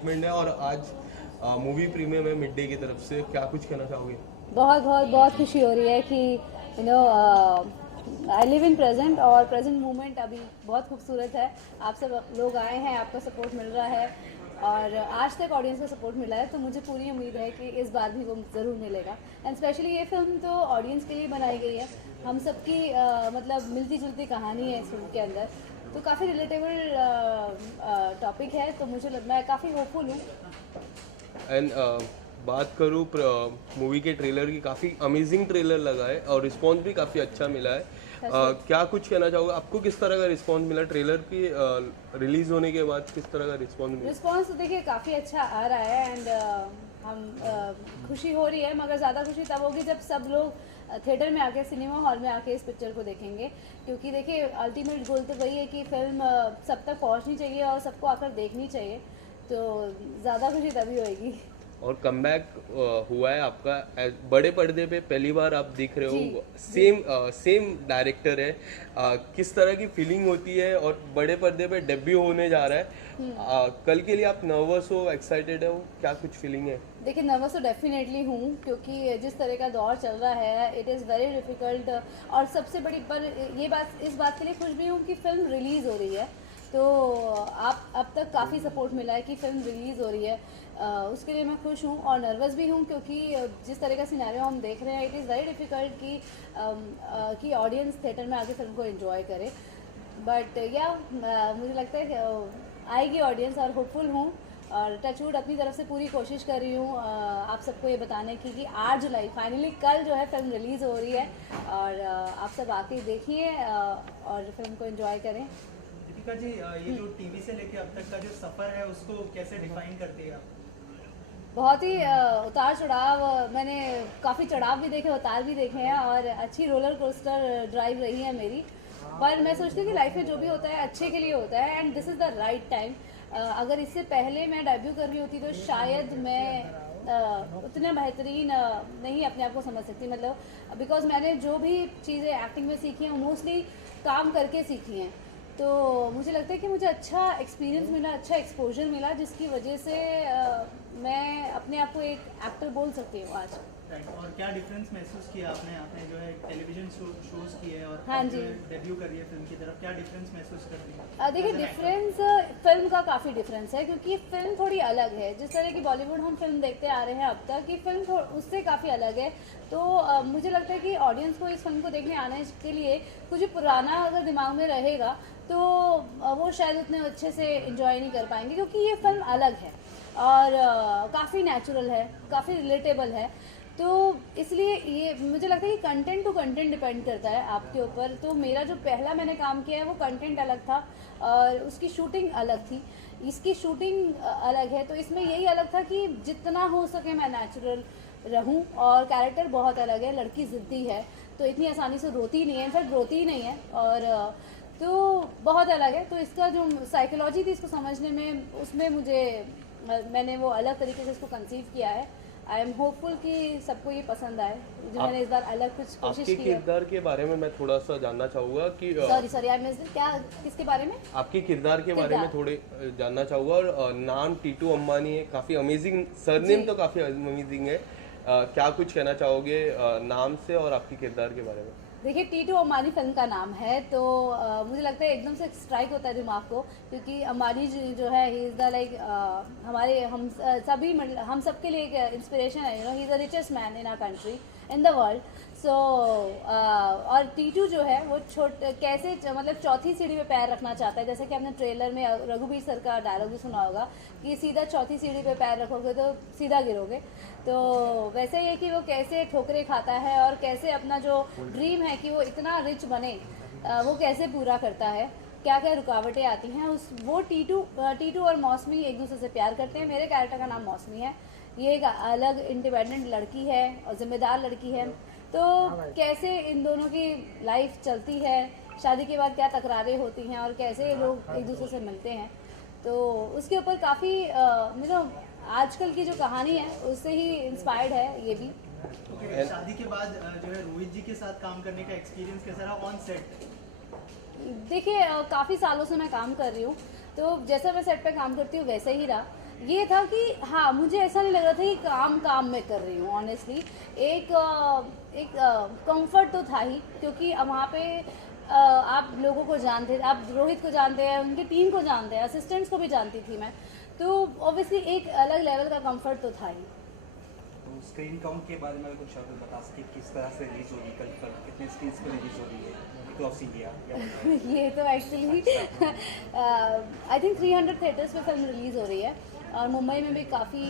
Excitement है और आज मूवी प्रीमियम है मिड डे की तरफ से, क्या कुछ कहना चाहोगे? बहुत बहुत बहुत खुशी हो रही है कि आई लिव इन प्रेजेंट और प्रेजेंट मोमेंट अभी बहुत खूबसूरत है। आप सब लोग आए हैं, आपका सपोर्ट मिल रहा है और आज तक ऑडियंस का सपोर्ट मिला है, तो मुझे पूरी उम्मीद है कि इस बार भी वो ज़रूर मिलेगा। एंड स्पेशली ये फिल्म तो ऑडियंस के लिए बनाई गई है, हम सबकी मतलब मिलती जुलती कहानी है इस फिल्म के अंदर, तो काफ़ी रिलेटेबल टॉपिक है, तो मुझे मैं काफ़ी होपफुल हूँ। एंड बात करूँ मूवी के ट्रेलर की, काफ़ी अमेजिंग ट्रेलर लगा है और रिस्पॉन्स भी काफ़ी अच्छा मिला है। क्या कुछ कहना चाहोगे, आपको किस तरह का रिस्पॉन्स मिला ट्रेलर की रिलीज होने के बाद? किस तरह का रिस्पॉन्स मिला? रिस्पॉन्स तो देखिए काफ़ी अच्छा आ रहा है एंड हम खुशी हो रही है, मगर ज़्यादा खुशी तब होगी जब सब लोग थिएटर में आके, सिनेमा हॉल में आके इस पिक्चर को देखेंगे, क्योंकि देखिए अल्टीमेट गोल तो वही है कि फिल्म सब तक पहुंचनी चाहिए और सबको आकर देखनी चाहिए, तो ज़्यादा खुशी तभी होएगी। और कमबैक हुआ है आपका बड़े पर्दे पे, पहली बार आप दिख रहे हो, जी। सेम डायरेक्टर है। किस तरह की फीलिंग होती है और बड़े पर्दे पे डेब्यू होने जा रहा है, कल के लिए आप नर्वस हो, एक्साइटेड हो, क्या कुछ फीलिंग है? देखिए नर्वस तो डेफिनेटली हूँ, क्योंकि जिस तरह का दौर चल रहा है इट इज़ वेरी डिफ़िकल्ट। और सबसे बड़ी पर ये बात, इस बात के लिए खुश भी हूँ कि फ़िल्म रिलीज़ हो रही है, तो आप अब तक काफ़ी सपोर्ट मिला है कि फ़िल्म रिलीज़ हो रही है, उसके लिए मैं खुश हूँ। और नर्वस भी हूँ क्योंकि जिस तरह का सिनेरियो हम देख रहे हैं इट इज़ वेरी डिफ़िकल्ट कि ऑडियंस थिएटर में आके फिल्म को एंजॉय करे, बट या मुझे लगता है कि आएगी ऑडियंस और होपफुल हूँ, और टचवुड अपनी तरफ से पूरी कोशिश कर रही हूँ आप सबको ये बताने की कि 8 जुलाई फाइनली कल जो है फिल्म रिलीज़ हो रही है, और आप सब आके देखिए और फिल्म को एंजॉय करें। दीपिका जी, ये जो टीवी से लेके अब तक का जो सफ़र है उसको कैसे डिफाइन करती है आप? बहुत ही उतार चढ़ाव, मैंने काफ़ी चढ़ाव भी देखे, उतार भी देखे हैं, और अच्छी रोलर कोस्टर ड्राइव रही है मेरी, पर मैं सोचती हूँ कि लाइफ में जो भी होता है अच्छे के लिए होता है and this is the right time. अगर इससे पहले मैं डेब्यू कर रही होती तो शायद मैं उतना बेहतरीन नहीं अपने आप को समझ सकती, मतलब बिकॉज मैंने जो भी चीज़ें एक्टिंग में सीखी हैं वो मोस्टली काम करके सीखी हैं, तो मुझे लगता है कि मुझे अच्छा एक्सपीरियंस मिला, अच्छा एक्सपोजर मिला, जिसकी वजह से मैं अपने आप को एक एक्टर बोल सकती हूँ आज। और क्या डिफरेंस महसूस किया आपने? आपने जो है टेलीविजन शोज किए हैं और हाँ जी, डेब्यू कर रही है फिल्म की तरफ, क्या डिफरेंस महसूस कर रही है? देखिए डिफरेंस फिल्म का काफ़ी डिफरेंस है, क्योंकि फिल्म थोड़ी अलग है। जिस तरह की बॉलीवुड हम फिल्म देखते आ रहे हैं अब तक, कि फिल्म उससे काफ़ी अलग है, तो मुझे लगता है कि ऑडियंस को इस फिल्म को देखने आने के लिए कुछ पुराना अगर दिमाग में रहेगा तो वो शायद उतने अच्छे से इंजॉय नहीं कर पाएंगे, क्योंकि ये फिल्म अलग है और काफ़ी नेचुरल है, काफ़ी रिलेटेबल है, तो इसलिए ये मुझे लगता है कि कंटेंट टू कंटेंट डिपेंड करता है आपके ऊपर। तो मेरा जो पहला मैंने काम किया है वो कंटेंट अलग था और उसकी शूटिंग अलग थी, इसकी शूटिंग अलग है, तो इसमें यही अलग था कि जितना हो सके मैं नेचुरल रहूं, और कैरेक्टर बहुत अलग है, लड़की ज़िद्दी है तो इतनी आसानी से रोती नहीं है, इनफैक्ट रोती ही नहीं है, और तो बहुत अलग है, तो इसका जो साइकोलॉजी थी इसको समझने में, उसमें मुझे मैंने वो अलग तरीके से इसको कंसीव किया है। आई एम होपफुल कि सबको ये पसंद आए, जो मैंने इस बार अलग कुछ कोशिश आपके की है। किरदार के बारे में मैं थोड़ा सा जानना चाहूँगा कि सॉरी आई मिस्ड, क्या किसके बारे में? आपके किरदार के बारे में थोड़े जानना चाहूँगा। और नाम टीटू अम्बानी है, काफ़ी अमेजिंग सरनेम, तो काफ़ी अमेजिंग है। क्या कुछ कहना चाहोगे नाम से और आपके किरदार के बारे में? देखिए टीटू अम्बानी फिल्म का नाम है, तो मुझे लगता है एकदम से स्ट्राइक होता है दिमाग को, क्योंकि अम्बानी जी जो है ही इज़ द लाइक हमारे हम सबके लिए एक इंस्पिरेशन है, he is the richest man in our country, in the world. So और टीटू जो है वो कैसे मतलब चौथी सीढ़ी पे पैर रखना चाहता है, जैसे कि आपने ट्रेलर में रघुवीर सर का डायलॉग भी सुना होगा कि सीधा चौथी सीढ़ी पे पैर रखोगे तो सीधा गिरोगे, तो वैसे ही है कि वो कैसे ठोकरे खाता है और कैसे अपना जो ड्रीम है कि वो इतना रिच बने वो कैसे पूरा करता है, क्या क्या रुकावटें आती हैं वो टीटू और मौसमी एक दूसरे से प्यार करते हैं। मेरे कैरेक्टर का नाम मौसमी है, ये एक अलग इंडिपेंडेंट लड़की है और ज़िम्मेदार लड़की है, तो कैसे इन दोनों की लाइफ चलती है, शादी के बाद क्या तकरारें होती हैं और कैसे लोग एक दूसरे से मिलते हैं, तो उसके ऊपर काफ़ी आजकल की जो कहानी है उससे ही इंस्पायर्ड है ये भी। शादी के बाद जो है रोहित जी के साथ काम करने का एक्सपीरियंस कैसा रहा ऑन सेट? देखिए काफ़ी सालों से मैं काम कर रही हूँ, तो जैसा मैं सेट पे काम करती हूँ वैसे ही रहा, ये था कि हाँ, मुझे ऐसा नहीं लग रहा था कि काम काम में कर रही हूँ ऑनेस्टली। एक कंफर्ट तो था ही, क्योंकि अब वहाँ पे आप लोगों को जानते थे, आप रोहित को जानते हैं, उनकी टीम को जानते हैं, असिस्टेंट्स को भी जानती थी मैं, तो ऑब्वियसली एक अलग लेवल का कंफर्ट तो था ही। तो स्क्रीन काउंट के बारे में कुछ आप बता सके, किस तरह से रिलीज होगी कल कितने स्क्रीन पर रिलीज हो रही है, तो आप सीखिए। ये तो एक्चुअली आई थिंक 300 थिएटर्स में फिल्म रिलीज़ हो रही है, और मुंबई में भी काफ़ी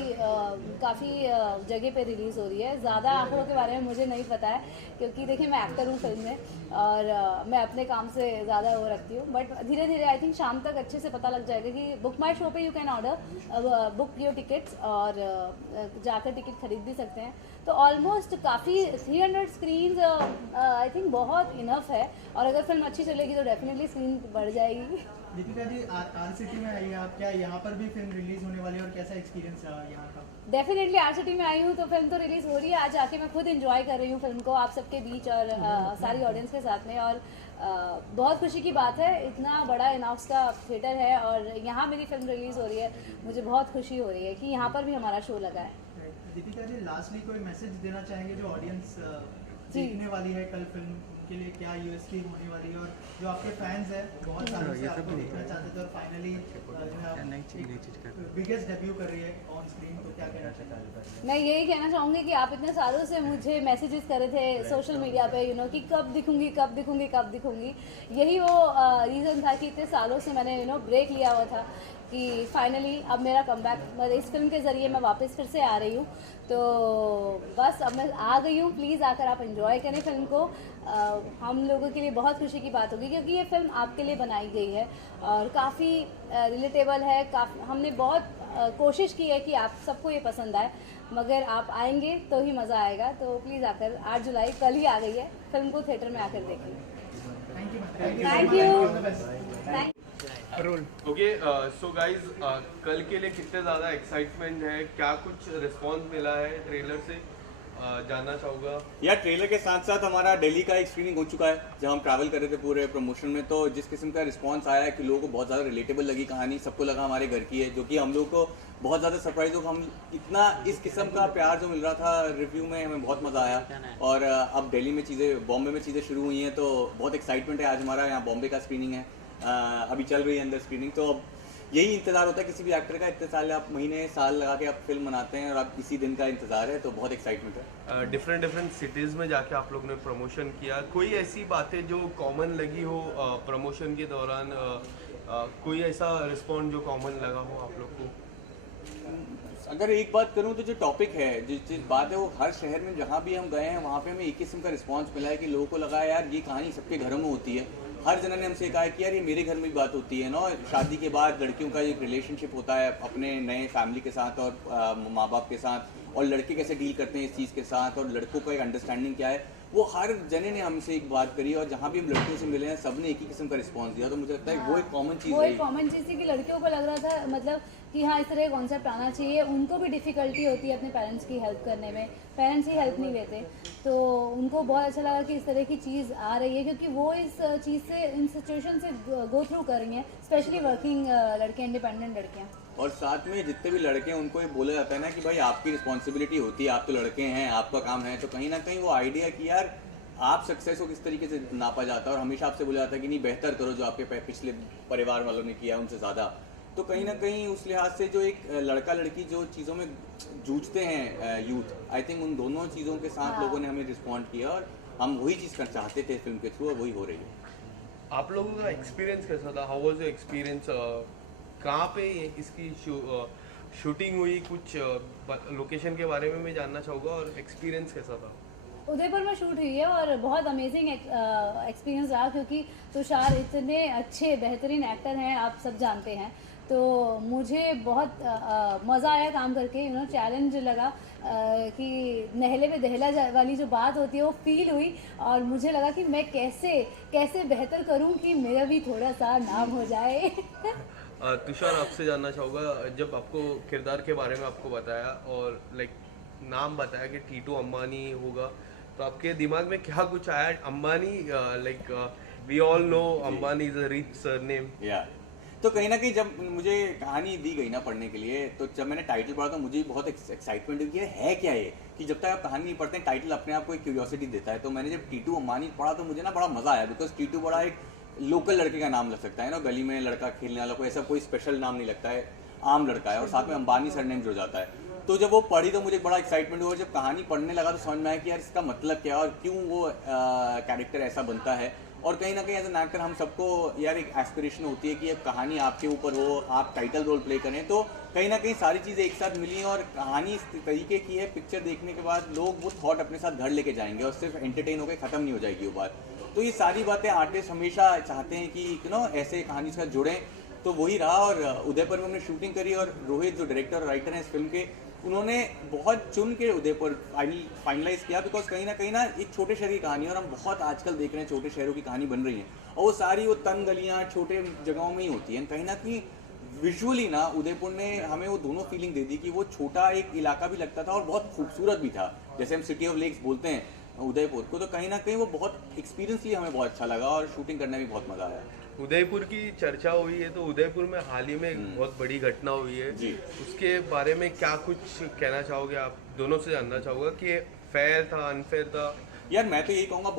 जगह पे रिलीज़ हो रही है। ज़्यादा आंकड़ों के बारे में मुझे नहीं पता है, क्योंकि देखिए मैं एक्टर हूँ फिल्म में, और मैं अपने काम से ज़्यादा वो रखती हूँ, बट धीरे धीरे आई थिंक शाम तक अच्छे से पता लग जाएगा कि बुक माई शो पे you can order book your tickets, और जाकर टिकट खरीद भी सकते हैं। तो ऑलमोस्ट काफ़ी 300 स्क्रीन आई थिंक बहुत इनफ है, और अगर फिल्म अच्छी चलेगी तो डेफिनेटली स्क्रीन बढ़ जाएगी। दीपिका जी, आर सिटी में आई है आप, क्या यहाँ पर भी फिल्म रिलीज होने वाली है और कैसा एक्सपीरियंस रहा यहाँ का? डेफिनेटली आर सिटी में आई हूँ तो फिल्म तो रिलीज़ हो रही है, आज आके मैं खुद एंजॉय कर रही हूँ फिल्म को आप सबके बीच और सारी ऑडियंस के साथ में, और बहुत खुशी की बात है, इतना बड़ा इनॉक्स का थिएटर है और यहाँ मेरी फिल्म रिलीज़ हो रही है, मुझे बहुत खुशी हो रही है कि यहाँ पर भी हमारा शो लगा है। दीपिका जी, लास्टली कोई मैसेज देना चाहेंगे जो ऑडियंस देखने वाली है कल फिल्म, उनके लिए क्या यूएसपी होने वाली है, और जो आपके फैंस हैं बहुत सालों से आपको देखना चाहते थे और फाइनली बिगेस्ट डेब्यू कर रही है ऑन स्क्रीन, तो क्या कहना चाहते हैं? मैं यही कहना चाहूँगी कि आप इतने सालों से मुझे मैसेजेस कर रहे थे सोशल मीडिया पे, यू नो, कि कब दिखूंगी कब दिखूंगी कब दिखूंगी, यही वो रीज़न था कि इतने सालों से मैंने ब्रेक लिया हुआ था, कि फाइनली अब मेरा कमबैक इस फिल्म के ज़रिए मैं वापस फिर से आ रही हूँ। तो बस अब मैं आ गई हूँ, प्लीज़ आकर आप एंजॉय करें फिल्म को। हम लोगों के लिए बहुत खुशी की बात होगी, क्योंकि ये फिल्म आपके लिए बनाई गई है और काफ़ी रिलेटेबल है, काफ़ी हमने बहुत कोशिश की है कि आप सबको ये पसंद आए, मगर आप आएंगे तो ही मज़ा आएगा। तो प्लीज़ आकर 8 जुलाई कल ही आ गई है, फिल्म को थिएटर में आकर देखें। Thank you. Okay, so guys, कल के लिए कितने ज़्यादा एक्साइटमेंट है, क्या कुछ रिस्पॉन्स मिला है ट्रेलर से, जानना चाहूँगा। यार ट्रेलर के साथ साथ हमारा दिल्ली का एक स्क्रीनिंग हो चुका है जब हम ट्रैवल कर रहे थे पूरे प्रमोशन में, तो जिस किस्म का रिस्पांस आया है कि लोगों को बहुत ज़्यादा रिलेटेबल लगी कहानी, सबको लगा हमारे घर की है, जो कि हम लोग को बहुत ज़्यादा सरप्राइज हो, हम इतना इस किस्म का प्यार जो मिल रहा था रिव्यू में, हमें बहुत मज़ा आया। और अब दिल्ली में चीज़ें, बॉम्बे में चीज़ें शुरू हुई हैं, तो बहुत एक्साइटमेंट है। आज हमारा यहाँ बॉम्बे का स्क्रीनिंग है, अभी चल रही है अंदर स्क्रीनिंग, तो अब यही इंतज़ार होता है किसी भी एक्टर का, इतने साल आप महीने साल लगा के आप फिल्म बनाते हैं और आप इसी दिन का इंतज़ार है, तो बहुत एक्साइटमेंट है। डिफरेंट सिटीज़ में जाके आप लोग ने प्रमोशन किया, कोई ऐसी बातें जो कॉमन लगी हो प्रमोशन के दौरान, कोई ऐसा रिस्पॉन्स जो कॉमन लगा हो आप लोग को? अगर एक बात करूं तो जो टॉपिक है, जिस बात है, वो हर शहर में जहाँ भी हम गए हैं वहाँ पे हमें एक किस्म का रिस्पांस मिला है कि लोगों को लगा यार ये कहानी सबके घरों में होती है। हर जना ने हमसे कहा है कि यार ये मेरे घर में भी बात होती है ना, शादी के बाद लड़कियों का एक रिलेशनशिप होता है अपने नए फैमिली के साथ और माँ बाप के साथ, और लड़के कैसे डील करते हैं इस चीज़ के साथ, और लड़कों का एक अंडरस्टैंडिंग क्या है, वो हर जने ने हमसे एक बात करी, और जहाँ भी हम लड़कियों से मिले हैं सब ने एक ही किस्म का रिस्पांस दिया, तो मुझे लगता है वो एक कॉमन चीज़ वो है। एक कॉमन चीज़ थी कि लड़कियों को लग रहा था, मतलब कि हाँ इस तरह का कॉन्सेप्ट आना चाहिए, उनको भी डिफ़िकल्टी होती है अपने पेरेंट्स की हेल्प करने में, पेरेंट्स ही हेल्प नहीं लेते, तो उनको बहुत अच्छा लगा कि इस तरह की चीज़ आ रही है, क्योंकि वो इस चीज़ से, इन सिचुएशन से गो थ्रू कर रही हैं, स्पेशली वर्किंग लड़के, इंडिपेंडेंट लड़कियाँ। और साथ में जितने भी लड़के हैं उनको ये बोला जाता है ना कि भाई आपकी रिस्पॉन्सिबिलिटी होती है, आप तो लड़के हैं, आपका काम है, तो कहीं ना कहीं वो आइडिया कि यार आप सक्सेस को किस तरीके से नापा जाता है, और हमेशा आपसे बोला जाता है कि नहीं बेहतर करो जो आपके पिछले परिवार वालों ने किया उनसे ज़्यादा, तो कहीं ना कहीं उस लिहाज से जो एक लड़का लड़की जो चीज़ों में जूझते हैं यूथ, आई थिंक उन दोनों चीज़ों के साथ लोगों ने हमें रिस्पॉन्ड किया, और हम वही चीज़ कर चाहते थे फिल्म के थ्रू, और वही हो रही है। आप लोगों का एक्सपीरियंस कैसा था, हाउ वाज योर एक्सपीरियंस, कहाँ पे इसकी शूटिंग हुई, कुछ लोकेशन के बारे में मैं जानना चाहूँगा, और एक्सपीरियंस कैसा था? उदयपुर में शूट हुई है और बहुत अमेजिंग एक्सपीरियंस रहा, क्योंकि तुषार इतने अच्छे बेहतरीन एक्टर हैं, आप सब जानते हैं, तो मुझे बहुत मज़ा आया काम करके, चैलेंज लगा कि नहले में दहला वाली जो बात होती है वो फील हुई, और मुझे लगा कि मैं कैसे बेहतर करूं कि मेरा भी थोड़ा सा नाम हो जाए। तुषार, आपसे जानना चाहूँगा, जब आपको किरदार के बारे में आपको बताया और लाइक नाम बताया कि टीटू अंबानी होगा, तो आपके दिमाग में क्या कुछ आया? Ambani, like we all know Ambani is a rich surname. या तो कहीं ना कहीं जब मुझे कहानी दी गई ना पढ़ने के लिए, तो जब मैंने टाइटल पढ़ा तो मुझे बहुत एक्साइटमेंट हुई कि है क्या ये, कि जब तक आप कहानी नहीं पढ़ते हैं टाइटल अपने आप को एक क्यूरियोसिटी देता है। तो मैंने जब टीटू अंबानी पढ़ा तो मुझे ना बड़ा मजा आया, बिकॉज टीटू बड़ा एक लोकल लड़के का नाम लग सकता है ना, गली में लड़का खेलने वाला, कोई ऐसा कोई स्पेशल नाम नहीं लगता है, आम लड़का है, और साथ में अंबानी सरनेम जुड़ जाता है। तो जब वो पढ़ी तो मुझे बड़ा एक्साइटमेंट हुआ, जब कहानी पढ़ने लगा तो समझ में आया कि यार इसका मतलब क्या है और क्यों वो कैरेक्टर ऐसा बनता है। और कहीं ना कहीं एज एन एक्टर हम सबको यार एक एस्पिरेशन होती है कि अब कहानी आपके ऊपर हो, आप टाइटल रोल प्ले करें। तो कहीं ना कहीं सारी चीज़ें एक साथ मिली और कहानी इस तरीके की है, पिक्चर देखने के बाद लोग वो थॉट अपने साथ घर लेके जाएंगे और सिर्फ एंटरटेन होकर ख़त्म नहीं हो जाएगी वो बात। तो ये सारी बातें आर्टिस्ट हमेशा चाहते हैं कि ऐसे कहानी से जुड़ें, तो वही रहा। और उदयपुर में हमने शूटिंग करी और रोहित जो डायरेक्टर और राइटर हैं इस फिल्म के, उन्होंने बहुत चुन के उदयपुर फाइनलाइज किया, बिकॉज कहीं ना एक छोटे शहर की कहानी है और हम बहुत आजकल देख रहे हैं छोटे शहरों की कहानी बन रही है, और वो सारी वो तंग गलियाँ छोटे जगहों में ही होती हैं। कहीं ना कहीं विजुअली ना उदयपुर ने हमें वो दोनों फीलिंग दे दी कि वो छोटा एक इलाका भी लगता था और बहुत खूबसूरत भी था, जैसे हम सिटी ऑफ लेक्स बोलते हैं उदयपुर को। तो कहीं ना कहीं वो बहुत एक्सपीरियंस लिए हमें बहुत अच्छा लगा और शूटिंग करने में बहुत मज़ा आया। उदयपुर की चर्चा हुई है, तो उदयपुर में हाल ही में एक बहुत बड़ी घटना हुई है जी। उसके बारे में क्या कुछ कहना चाहोगे? आप दोनों से जानना चाहूँगा कि फेयर था, अनफेयर था? यार मैं तो यही कहूँगा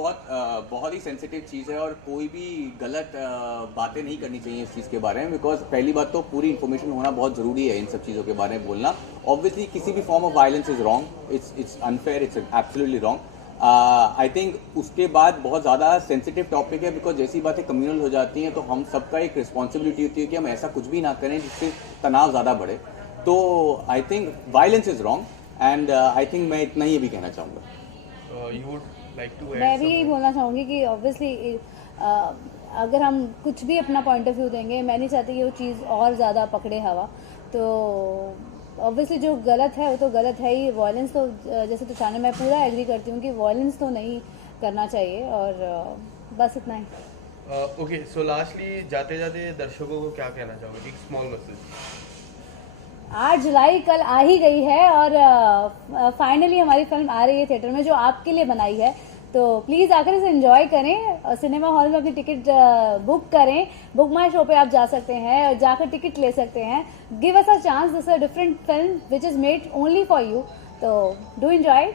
बहुत ही सेंसिटिव चीज़ है और कोई भी गलत बातें नहीं करनी चाहिए इस चीज़ के बारे में, बिकॉज पहली बात तो पूरी इन्फॉर्मेशन होना बहुत ज़रूरी है इन सब चीज़ों के बारे में बोलना। ऑब्वियसली किसी भी form of violence is wrong, it's unfair, it's absolutely wrong. I think उसके बाद बहुत ज़्यादा सेंसिटिव टॉपिक है, बिकॉज जैसी बातें कम्युनल हो जाती हैं तो हम सबका एक रिस्पॉन्सिबिलिटी होती है कि हम ऐसा कुछ भी ना करें जिससे तनाव ज़्यादा बढ़े। तो I think violence is wrong and I think मैं इतना ही भी कहना चाहूँगा। यू वुड लाइक टू मैं भी यही बोलना चाहूँगी कि ऑब्वियसली अगर हम कुछ भी अपना पॉइंट ऑफ व्यू देंगे, मैं नहीं चाहती कि वो चीज़ और ज़्यादा पकड़े हवा। तो ऑब्वियसली जो गलत है वो तो गलत है ही। वॉयलेंस तो जैसे तुषार ने, मैं पूरा एग्री करती हूँ कि वॉयलेंस तो नहीं करना चाहिए, और बस इतना ही। ओके, सो लास्टली जाते जाते दर्शकों को क्या कहना चाहोगे? एक स्मॉल मैसेज। 8 जुलाई कल आ ही गई है और फाइनली हमारी फिल्म आ रही है थिएटर में, जो आपके लिए बनाई है। तो प्लीज़ आकर इसे एंजॉय करें, सिनेमा हॉल में अपनी टिकट बुक करें। बुक माई शो पे आप जा सकते हैं, जाकर टिकट ले सकते हैं। Give us a chance, this a different film which is made only for you, तो डू एंजॉय।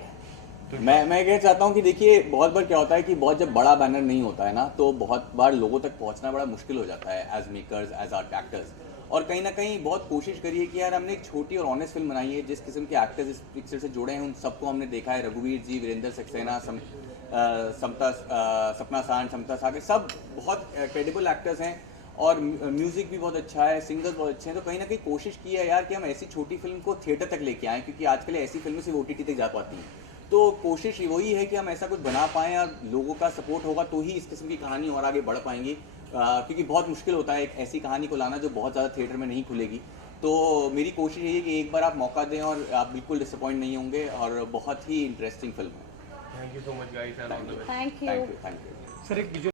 मैं कहना चाहता हूँ कि देखिए बहुत बार क्या होता है कि बहुत जब बड़ा बैनर नहीं होता है ना, तो बहुत बार लोगों तक पहुँचना बड़ा मुश्किल हो जाता है as makers, as art actors. और कहीं ना कहीं बहुत कोशिश करिए कि यार हमने एक छोटी और ऑनेस्ट फिल्म बनाई है, जिस किस्म के एक्टर्स इस पिक्चर से जुड़े हैं उन सबको हमने देखा है। रघुवीर जी, वीरेंद्र सक्सेना, सपना सान, समता सागर, सब बहुत क्रेडिबल एक्टर्स हैं और म्यूज़िक भी बहुत अच्छा है, सिंगर्स बहुत अच्छे हैं। तो कहीं ना कहीं कोशिश की है यार कि हम ऐसी छोटी फिल्म को थिएटर तक लेके आएँ, क्योंकि आजकल ऐसी फिल्में सिर्फ OTT तक जा पाती हैं। तो कोशिश वही है कि हम ऐसा कुछ बना पाएँ और लोगों का सपोर्ट होगा तो ही इस किस्म की कहानी और आगे बढ़ पाएंगी, क्योंकि बहुत मुश्किल होता है एक ऐसी कहानी को लाना जो बहुत ज़्यादा थिएटर में नहीं खुलेगी। तो मेरी कोशिश यही है कि एक बार आप मौका दें और आप बिल्कुल डिसअपॉइंट नहीं होंगे, और बहुत ही इंटरेस्टिंग फिल्म है। Thank you so much guys and all the best. Thank you. Thank you. Sir एक